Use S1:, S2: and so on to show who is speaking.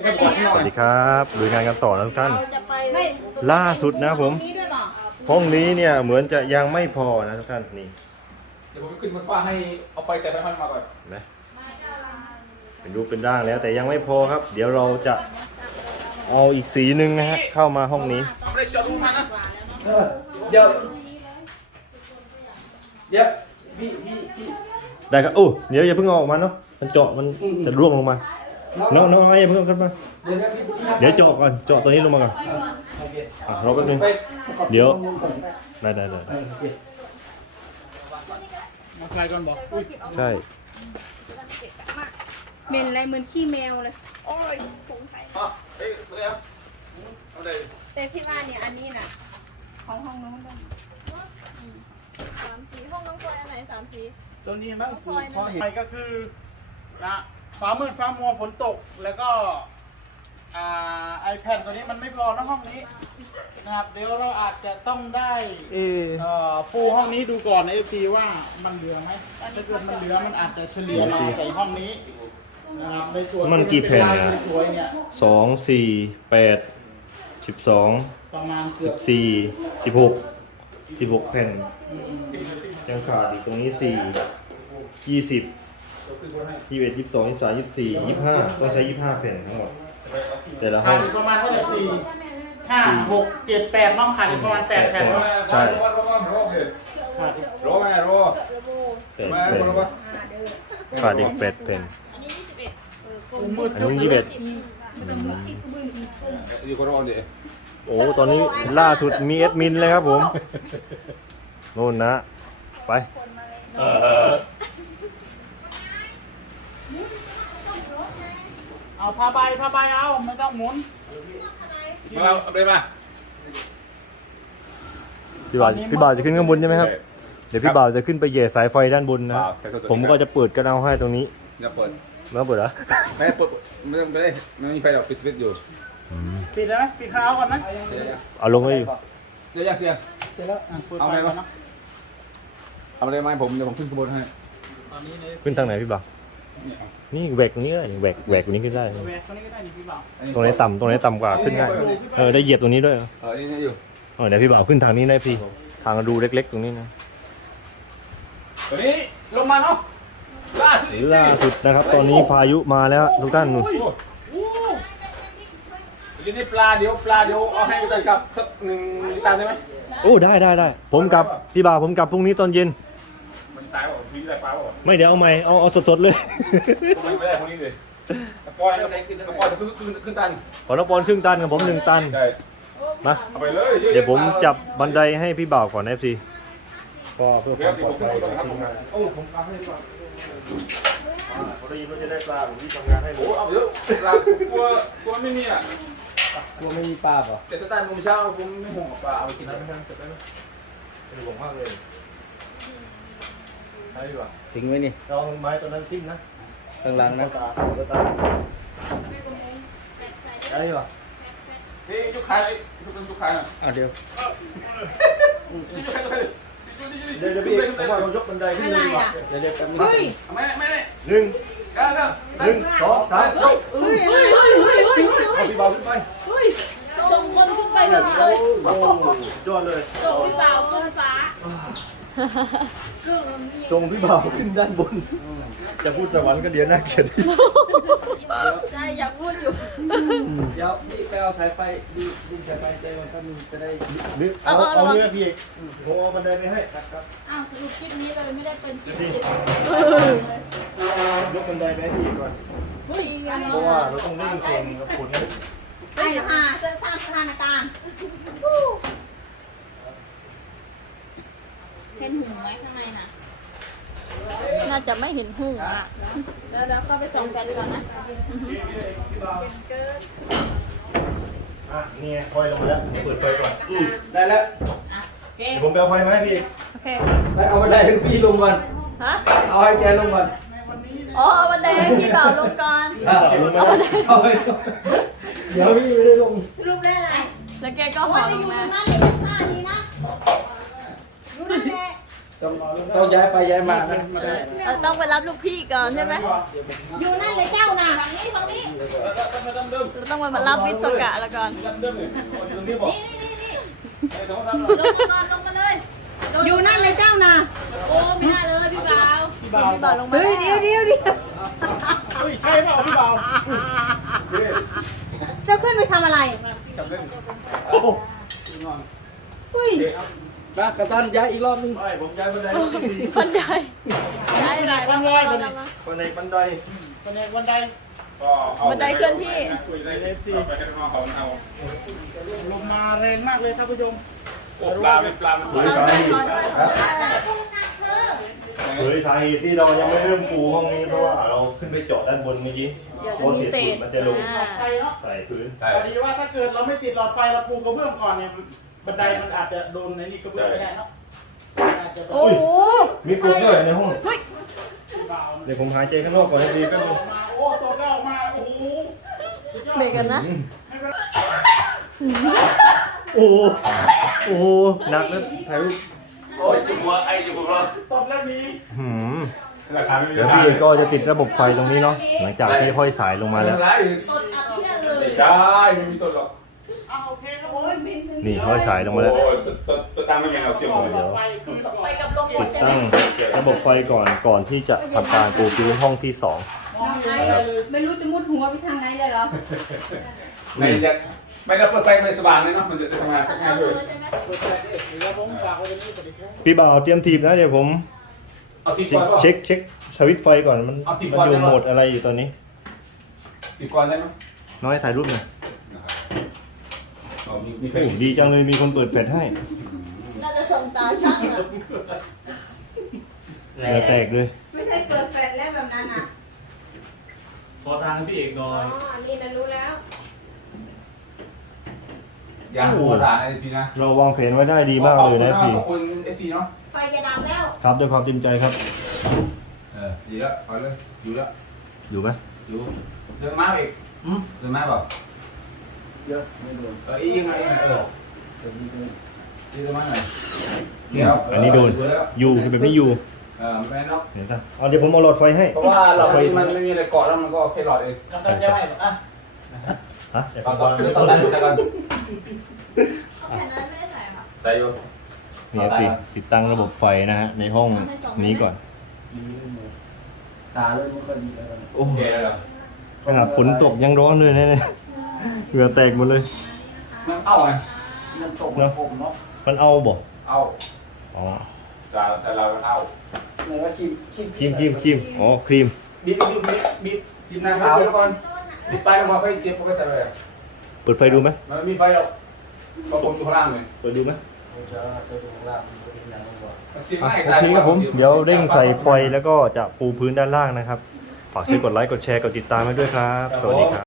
S1: สวัสดีครับดูงานกันต่อนะทุกท่าน
S2: ไม่
S1: ล่าสุดนะผม
S2: นี้ด้วยเปล่า
S1: ห้องนี้เนี่ยเหมือนจะยังไม่พอนะทุกท่านนี่
S3: เดี๋ยวผมขึ้นบนฟ้าให้เอาไปใส่ไปห้อยมาก่อน
S1: นะเป็นรูปเป็นร่างแล้วแต่ยังไม่พอครับ เดี๋ยวเราจะเอาอีกสีหนึ่งนะฮะเข้ามาห้องนี้
S3: เอาไปจอดรูปมานะเดี๋ยวพี่
S1: ได้ครับโอ้เดี๋ยวอย่าเพิ่งเอาออกมาเนาะมันเจาะมันจะร่วงลงมาน้องอย่าเพิ่งเอาขึ้นมาเดี๋ยวเจาะก่อนเจาะตัวนี้ลงมาก่อนรอแป๊บนึงเดี๋ยวได้
S3: มาใครก่อนบอก
S1: ใช่
S2: เหม็นอะไรเหมือนขี้แมวเลย
S3: อ๋อเอ้ยเดี๋ยวเอาเลย
S2: แต่พี่ว่าเนี่ยอันนี้น่ะของห้องนู้นด้วย
S4: 3 สีห้องน้องพลอยอันไหน3 สี
S3: ตัวนี้มั้งคือพอเห็นก็คือนะฟ้ามืดฟ้ามัวฝนตกแล้วก็iPad ตัวนี้มันไม่พอนะห้องนี้นะครับเดี๋ยวเราอาจจะต้องได้ปูห้องนี้ดูก่อนใน FT ว่ามันเหลือไหมถ้าเกิดมันเหลือมันอาจจะเฉลี่ยมาใส่ห้องนี้นะครับในส่วน
S1: มันกี่แผ่นนะ
S3: สวยๆเนี่ย
S1: 2 4 8 12
S3: ประมาณเกือบ
S1: 16แผ่นยังขาดอีกตรงนี้4 20 21 22 23 24 25ต้องใช้25แผ่นทั้งหมดแต่ละห้
S3: ขา
S1: อ
S3: ด
S1: ง
S3: อีกประมาณเท่าไหร่4 5 6 7 8น้องขาดอีกประมาณ8แผ่น
S1: ใช่
S3: ขาดอีก
S1: 8แผ่นขาดอีก8แผ่น
S4: อันนี้21
S3: มืด
S1: อันนี้21
S3: อยู่ก็ร้อนดิ
S1: โอ้ตอนนี้ล่าสุดมีเอดมินเลยครับผมโน่นนะไป
S3: เอาผ้าใบเอาไม่ต้องหมุน
S5: มาเอาไปมา
S1: พี่บ่าวจะขึ้นข้างบนใช่ไหมครับเดี๋ยวพี่บ่าวจะขึ้นไปเหย่สายไฟด้านบนนะผมก็จะเปิดกระเอาให้ตรงนี้
S5: อย่าเปิด
S1: แล้วเปิดเหรอ
S5: ไม่เปิดไม่ได้ไม่มีไฟหรอกปิดสวิตช์อยู่
S3: ปิดแล้วไหมปิดเท้าก่อนนะ
S1: เอาลงให้อยู่
S5: เดี๋ยวยังเสีย
S3: เสร็จแล้วเปิด
S5: เอา
S3: ไฟ
S5: ไง
S3: ก่อ
S5: วะ
S3: นนะ
S5: เอาอะไรมาให้ผมเดี๋ยวผมขึ้นขบวนให้
S3: ตอนนี้ใน
S1: ขึ้นทางไหนพี่บ่าวนี่แหวกตรงนี้เลยแหวกตรงนี้ขึ้นได้
S3: แหวกตัวนี้ก็ได้นี่พี่บ่าว
S1: ตรงไหนต่ำกว่าขึ้นง่ายได้เหยียบตรงนี้ด้วย
S5: นี่อยู่
S1: เดี๋ยวพี่บ่าวขึ้นทางนี้ได้พี่ทางรูเล็กๆตรงนี้นะ
S5: ตัวนี้ลงมาเนาะล่าสุด
S1: นะครับ ตอนนี้พายุมาแล้วทุกท่านนู่น
S5: ทีนี้ปลาเดี๋ยวเอาให้ได้กับสัก1 ตันได้ไหม
S1: โอ้ได้ผมกลับพี่บ่าวผมกลับพรุ่งนี้ตอนเย็น
S5: มันตายป่ะพี่ได้ปลาป่ะ
S1: ไม่เดี๋ยวเอาใหม่เอาสดๆเลย
S5: ไม่ได้พวกนี้เลยกระป๋อยจะขึ้นตัน
S1: ขอน้องปอนครึ่งตันกับผม1 ตัน
S5: ได้
S1: มา
S5: เอาไปเลย
S1: เดี๋ยวผมจับบันไดให้พี่บ่าวก่อนนะพี่ก็เพื่อค
S5: เดี๋ยว
S1: วามปลอดภัย
S5: ผมโอ้ผมเอาให้ก่อน
S1: ผมได้ยินว่าจะได้ปลาผมที่ทำงานให้ผ
S5: โอ้
S1: ม
S5: เอาเยอะปลากลัวไม่มีอ่ะ
S3: กลัวไม่มีปลาป่ะ
S5: แต่ถ้าตันผมเช้าผมไม่ห่วงกับปลาเอาไปกินได้ไหม
S1: เป็นห่วงมากเลยใช่ดีกว่า
S3: ทิ้งไว้นี่
S1: ลองไม้ตัวนั้นทิ่มนะ
S3: ข้างหลังนะ
S1: ตาใช่ดีกว่า
S5: เฮ้ยยุคขายเลยยุคขายหน่อย
S3: เดี๋ยว
S5: ยุคขายเลย
S1: เดี๋ยวพี่ผมว่าเรายกบันไดขึ้นเลยดีกว่าเดี๋ยวแป๊บนึง
S2: เฮ้ย
S5: ไม่
S1: หนึ่ง
S5: ก็
S1: 2 3ยก
S2: เฮ้ย
S1: เอาพี่บ่าวขึ้นไป
S4: ส่งคนขึ้นไปแบบนี้เลย
S1: โอ้ยอดเลย
S4: ส่งพี่บ่าวขึ้นฟ้า
S1: ส่งพี่บ่าวขึ้นด้านบนจะพูดสวรรค์ก็เดี๋ยวน่าเกลียด
S4: ใช่อยากพูดอยู่
S3: เดี๋ยวนี่ไปเอาสายไฟดึงสายไฟใจมันถ้ามีจะได้
S1: นึกเอาเนื้อพี่เอกผมเอาบันไดไปให้
S4: อ้าวสรุปคลิปนี้เลยไม่ได้เป็นคลิป
S1: นี่ยกบันไดไปให้พี่เอกก่อน
S4: เฮ้ย
S1: เพราะว่าเราต้องเล่นเกมกับฝน
S2: ไอ้ห่าจะสร้างสถานการณ์เห็นหูไหมข้างในน่ะ
S4: น่าจะไม่เห็นหูอ่ะ
S2: เดี๋ยวเข้าไปส่องกันก่อนนะ
S1: อ่ะนี่ไงไฟลงมาแล้วเปิดไฟก่อน
S3: ได้แล้ว
S2: โอเค
S1: เดี๋ยวผมไปเอาไฟมาให้พี่เอก
S4: โอเค
S3: ได้เอาบันไดให้พี่ลงก่อน
S4: ฮะ
S3: เอาให้แกลงก่อน
S4: อ๋อเอาบันไดให้พี่บ่าวลงก่อน
S1: ลงมาแล้ว
S3: เอาให้เดี๋ยวพี่ไม่ได้ลง
S2: สรุปได้อะไร
S4: แล้วแกก็หอ
S2: ว่า
S4: ล
S2: ไป
S4: ง
S2: อยู่ต
S4: มา
S2: รงนั้นเลยจะซ่าดีนะอยู่นั่นแหละ
S6: ต้องย้ายไปย้ายมานะ
S4: เราต้องไปรับลูกพี่ก่อนใช่ไหม
S2: อยู่นั่นเลยเจ้าน่ะฝั่งนี้ฝั่งนี้
S4: เราต้องไปรับวิศวกะแล้วก่อน
S2: นี่ลงมาก่อนลงมาเลย อยู่นั่นเลยเจ้าน่ะโอ้ไม่ได้เลยพี่บ่าว
S3: พี่บ่าว
S4: พี่บ่าวลงมา
S2: เฮ้ยเดี๋ยว
S3: เฮ้ยใช่เปล่าพี่บ่าว
S2: เจ้าขึ้นไปทำอะไรอุ้ย
S6: นะกระตันย้ายอีกรอบนึง
S1: ไม่ผมย้ายบันได
S4: คนใหญ่ย้าย
S3: ไป
S4: ไป
S3: ไหน
S4: ไหน
S3: วัน
S4: มา
S3: ลอยไปไหน
S1: บันไดบันได
S3: วันไหนวันใด
S4: บันไดเคลื่อนที่
S5: คุยได้เอฟซีไปกันมาเขาเอา
S3: ลมมาแรงมากเลยท่านผู้ชม
S5: ปลาไม่ปลา
S1: เผยสาเหตุเผยสาเหตุที่เรายังไม่เริ่มปูห้องนี้เพราะว่าเราขึ้นไปเจาะด้านบนเมื่อกี้
S4: เดี๋ยว
S1: โอ้
S4: จะมี
S1: เสีย
S4: เศ
S1: ฝุ่
S4: ษ
S1: นมันจะลง
S3: ไฟเนาะ
S1: ใส่พื้น
S3: พอดีว่าถ้าเกิดเราไม่ติดหลอดไฟเราปูกระเบื้องก่อนเนี่ยบันไดมันอาจจะโดนในนี่กระเบื้องไม่ได้เนาะอาจจะ
S4: โอ้โห
S1: มีปูด้วยในห้อง
S4: เฮ้ย
S3: พี่บ่าว
S1: เดี๋ยวผมหายใจข้างนอกก่อนดีแป๊บนึง
S3: มาโอ้ตัวก็ออกมาโอ้โหสุดยอด
S4: เบรกกันนะ
S1: โอ้โหโอ้โหหนักแล้วถ่ายรูป
S5: โอ้ยจุกหัวไอ้จุกหัว
S3: ตบแล้วนี้
S1: หืม
S5: ราคาไม่มี
S1: เดี๋ยวพี่ก็จะติดระบบไฟตรงนี้เนาะหลังจากที่ห้อยสายลงมาแล้ว
S4: ตดอัดเพื่อนเลย
S5: ไม่ใช่ไม่มีต้นหรอก
S3: อ้าวโอเคครับผม
S1: นี่ห้อยสายลงมาแล้ว
S5: โอ้ยต้นตั้งไม่มีเราเชื่อมเลย
S1: เดี๋ยว
S3: ไฟขึ้นก่อน
S4: ไปกับลมหม
S1: ติ
S4: ด
S1: ด
S4: ใช่ไหม
S1: ตั้งระบบไฟก่อนที่จะทำการปูพื้นห้องที่สอง
S3: มอง
S2: น้อง
S3: ไม่
S2: ไอ้
S3: เห็นอะไรเลย
S2: ไม่รู้จะมุดหัวไปทางไหนเลยเหรอ
S5: ไม่จะไม่ได้เปิดไฟไม่สว่างเลยเนาะมันจะทำงานสักงานเลย
S4: ใช่ไหม
S3: เปิดไฟดิเดี๋ยวผมฝากไว้ตรงนี้ก่อนดีครับ
S1: พี่บ่าวเตรียมทีมนะเดี๋ยวผม
S5: เอาที่
S1: เช็
S5: ก่
S1: ค
S5: อน
S1: เช็คสวิตช์ไฟก่อนมัน
S5: เอาที่
S1: มัน
S5: ก่อน
S1: อยู่
S5: ได้ปะ
S1: โหมดอะไรอยู่ตอนนี้
S5: ติดก่อนได้ไหม
S1: น้อยถ่ายรูปหน่อย
S5: เอามีไฟ
S1: โอ้ดีจังเลยมีคนเปิดแฟลชให้
S4: น่าจะส่งตาช่างอ่ะ
S1: เหงื่อแตกเลย
S2: ไม่ใช่เปิดแฟลชแล้วแบบนั้นอ่ะ
S1: ขอทางพี่เอกหน่อ
S2: อ๋
S1: ย
S2: อนี่นะรู้แล้ว
S5: ยางหัวด่าไอซีนะ
S1: เราวางแผนไว้ได้ดีมากเลยนะพี่
S5: ขอบคุณไอซีเนาะ
S2: ไฟจะดับแล้ว
S1: ครับด้วยความเต็มใจครับ
S5: ดีแล้วเอาเลยอยู่แล้ว
S1: อยู่ไหม
S5: อยู่เดินมาอีกเดินมาเปล่า
S6: เดี๋ยวไม่โดน
S5: อีกยังไงเออ
S6: เดี๋ยวมีโดน
S5: เดินมาหน่อย
S1: อันนี้โดนอยู่แบบนี้อยู่
S5: ไม่เนาะ
S1: เห็นปะเอาเดี๋ยวผมเอาหลอดไฟให้
S5: เพราะว่าเราที่มันไม่มีอะไรเกาะแล้วมันก็แค่หลอดเอง
S3: กำลังจะให้อ่ะ
S1: ฮะเดี๋ยว
S5: ต
S1: ผ
S5: อน
S1: ม
S5: ตอน
S1: วาง
S5: ตอนนั้นตอน
S4: เอาแผ่นนั้นไม่ได้ใส่ค่ะ
S5: ใจอยู่
S1: นี่สิติดตั้งระบบไฟนะฮะในห้องนี้ก่อน
S6: ดีเลยหมดตาเริ่มไม่ค่อยดีแล้วนะ
S1: โอ้
S5: โอเคแล้ว
S1: ขนาดฝนตกยังร้อนเลยเนี่ยเหงื่อแตกหมดเลย
S5: มันเอาไง
S6: มันตกมาผมเนาะ
S1: มันเอาบ่
S5: เอา
S1: อ๋อ
S5: แต่เราเอา
S6: เหมือนว่าครีม
S1: ครีมอ๋อครีม
S5: บีบทีหน้าขาวแล้วก่อนบีบไปแล้วพอไปเสียบก็ใส่ไป
S1: เปิดไฟดูไหม
S5: มันไม่มีไฟหรอกเพราะผมอยู่ข้างล่างเลย
S1: เปิดดูไหม
S6: ผมจะดูข้างล่างมันเป็นอย่างไรบ้าง
S5: มันเสียบ
S1: อ่ะ
S5: ง่าย
S1: โอเคครับผมเดี๋ยวเร่งใส่ไฟแล้วก็จะปูพื้นด้านล่างนะครับฝากช่วยกดไลค์กดแชร์กดติดตามให้ด้วยครับ สวัสดีครับ